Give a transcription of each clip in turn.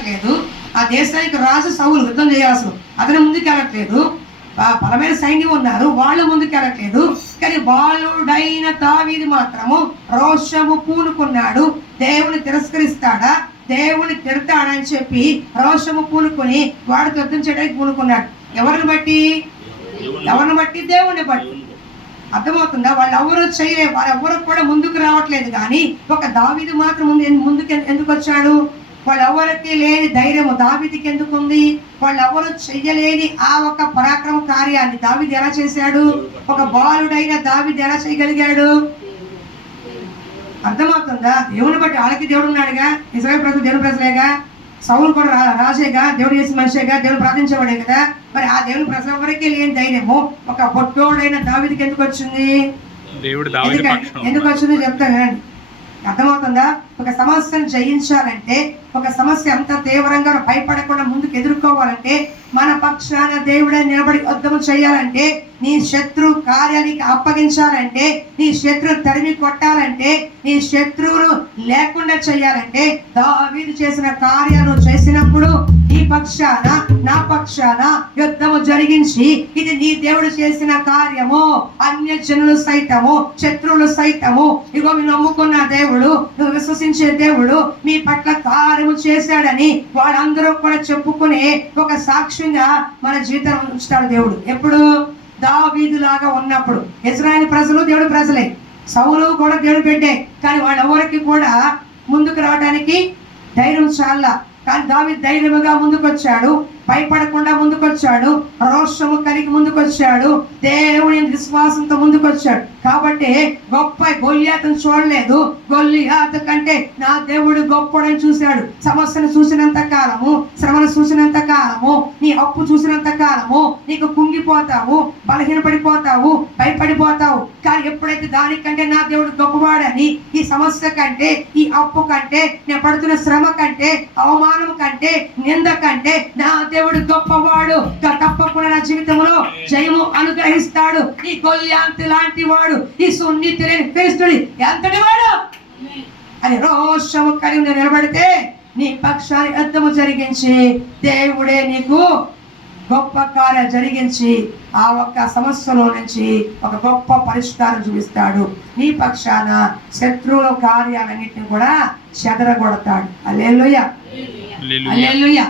వెళ్ళట్లేదు. ఆ దేశానికి రాజు సౌలు యుద్ధం చేయాల్సిన అతను ముందుకు వెళ్ళట్లేదు. బలమైన సైన్యం ఉన్నారు, వాళ్ళు ముందుకు వెళ్ళట్లేదు. కానీ బాలుడైన దావీదు మాత్రము రోషము పూనుకున్నాడు. దేవుని తిరస్కరిస్తాడా, దేవుని తిడతాడని చెప్పి రోషము పూనుకొని వాడితో యుద్ధం చేయడానికి పూనుకున్నాడు. ఎవరిని బట్టి? దేవుని బట్టి. అర్థమవుతుందా? వాళ్ళు ఎవరు చేయలేదు, వాళ్ళెవరు కూడా ముందుకు రావట్లేదు. కానీ ఒక దావీదు మాత్రం ముందుకు ఎందుకు వచ్చాడు? వాళ్ళెవరికి లేని ధైర్యము దావీదుకి ఎందుకు ఉంది? వాళ్ళెవరు చెయ్యలేని ఆ ఒక పరాక్రమ కార్యాన్ని దావీదు ఎలా చేశాడు? ఒక బాలుడైన దావీదు ఎలా చేయగలిగాడు? అర్థమవుతుందా? దేవుని బట్టి. వాళ్ళకి దేవుడు ఉన్నాడుగా, ఇశ్రాయేలు ప్రజలు దేవుని ప్రజలేగా, సౌలు కూడా రాజేగా, దేవుడు చేసిన మనిషిగా, దేవుడు ప్రార్థించేవాడే కదా. మరి ఆ దేవుని ప్రజల వరకే లేని ధైర్యము ఒక పొట్టోడైన దావీదుకి ఎందుకు వచ్చింది? ఎందుకు వచ్చిందో చెప్తాను. అర్థమవుతుందా? ఒక సమస్యను జయించాలంటే, ఒక సమస్య అంత తీవ్రంగా భయపడకుండా ముందుకు ఎదుర్కోవాలంటే, మన పక్షాన దేవుడే నిలబడి యుద్ధము చేయాలంటే, నీ శత్రు కార్యానికి అప్పగించాలంటే, నీ శత్రు తరిమి కొట్టాలంటే, నీ శత్రువును లేకుండా చేయాలంటే, దావీదు చేసిన కార్యాలు చేసినప్పుడు నీ పక్షాన నా పక్షాన యుద్ధము జరిగించి, ఇది నీ దేవుడు చేసిన కార్యము, అన్య జనులు సైతము శత్రువులు సైతము ఇగో మీరు నమ్ముకున్న దేవుడు, నువ్వు విశ్వసించే దేవుడు మీ పట్ల కార్యము చేశాడని వాళ్ళందరూ కూడా చెప్పుకునే ఒక సాక్ష్యంగా మన జీవితం ఉంచుతాడు దేవుడు. ఎప్పుడు? దావీదు లాగా ఉన్నప్పుడు. ఇశ్రాయేలు ప్రజలు దేవుడు ప్రజలే, సౌలు కూడా దేవుడు పెట్టే, కానీ వాళ్ళెవరికి కూడా ముందుకు రావడానికి ధైర్యం చాలా. కానీ దావీదు ధైర్యముగా ముందుకొచ్చాడు, భయపడకుండా ముందుకొచ్చాడు, రోషము కలిగి ముందుకొచ్చాడు, దేవుని విశ్వాసంతో ముందుకొచ్చాడు. కాబట్టి గొప్ప గొల్లియాతను చూడలేదు, గొల్లియాతు కంటే నా దేవుడు గొప్పడని చూశాడు. సమస్యను చూసినంత కాలము, శ్రమను చూసినంత కాలము, నీ అప్పు చూసినంత కాలము నీకు కుంగిపోతావు, బలహీనపడిపోతావు, భయపడిపోతావు. కానీ ఎప్పుడైతే దానికంటే నా దేవుడు గొప్పవాడని, ఈ సమస్య కంటే, ఈ అప్పు కంటే, నేను పడుతున్న శ్రమ కంటే, అవమానం కంటే, నింద కంటే నా దేవుడు గొప్పవాడు, తప్పకుండా నా జీవితంలో జయము అనుగ్రహిస్తాడు. ఈ గొల్లియాతు లాంటి వాడు, ఈ సున్నతి లేని ఫిలిష్తీయుడు ఎంతటి వాడు అని రోషము కలిగి నిలబడితే, నీ పక్షాన్ని యుద్ధము జరిగించి దేవుడే నీకు గొప్ప కార్యం జరిగించి ఆ ఒక్క సమస్యలో నుంచి ఒక గొప్ప పరిష్కారం చూపిస్తాడు. నీ పక్షాన శత్రువుల కార్యాలన్నింటినీ కూడా చెదరగొడతాడు. హల్లెలూయా, హల్లెలూయా.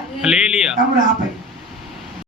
తమ్ముడు ఆపై